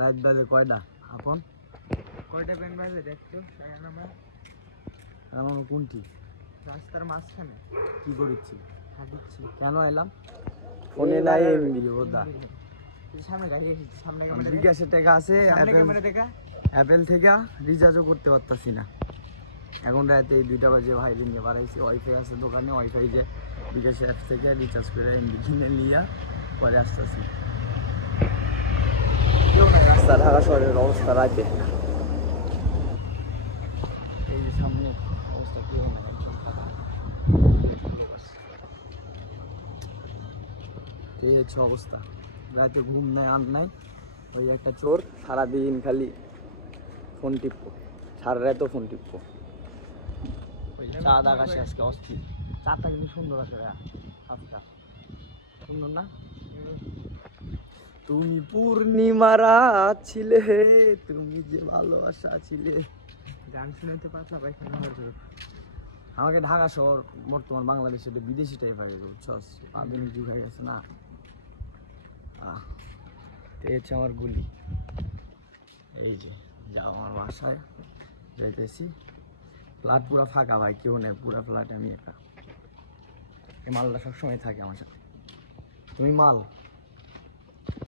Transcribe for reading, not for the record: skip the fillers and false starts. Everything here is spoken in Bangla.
রাত বাজে কয়টা আপন? কয়টা পেন বাজে দেখছো? এখন কোনটি? রাস্তার মাঝখানে। কি করছি? হাঁটছি। কেন এলাম? ফোনে নাই এমবি ওদা। সামনে গাড়ি এসেছে, সামনে ক্যামেরা দেখা। বিকাশের টাকা আছে, সামনে ক্যামেরা দেখা। অ্যাপেল থেকে রিচার্জও করতে পারতাছি না। এখন রাতে 2টা বাজে ভাই রিঙ্গে বাড়াইছি, ওয়াইফাই আছে দোকানে, ওয়াইফাই যে বিকাশ অ্যাপ থেকে রিচার্জ করে এমবি কিনে নিয়ে পরে আসতেছি। রাস্তা ঢাকা শহরের অবস্থা রাতে, এই যে সামনে অবস্থা কেউ না, একদম এই হচ্ছে অবস্থা। রাতে ঘুম নাই আর নাই, ওই একটা চোর সারাদিন খালি ফোন টিপবো, সারা রাতেও ফোন টিপবো। চাঁদ আকাশে আজকে অস্থির, চাঁদটা কিন্তু সুন্দর আছে, হাতটা সুন্দর না? তুমি পূর্ণিমা রাত ছিলে, তুমি যে ভালোবাসা ছিলে। গান শুনাইতে পাতলা পায়খানা হয়েছে। আমাকে ঢাকা শহর বর্তমান বাংলাদেশে বিদেশি টাইপ হয়ে গেছে, বুঝছস? আধুনিক যুগ হয়ে গেছে না। এই হচ্ছে আমার গুলি, এই যে যাও আমার বাসায় যাইতেছি। ফ্ল্যাট পুরা ফাঁকা ভাই, কেউ নেই, পুরা ফ্ল্যাট আমি একা। এই মালটা সবসময় থাকে আমার সাথে। তুমি মাল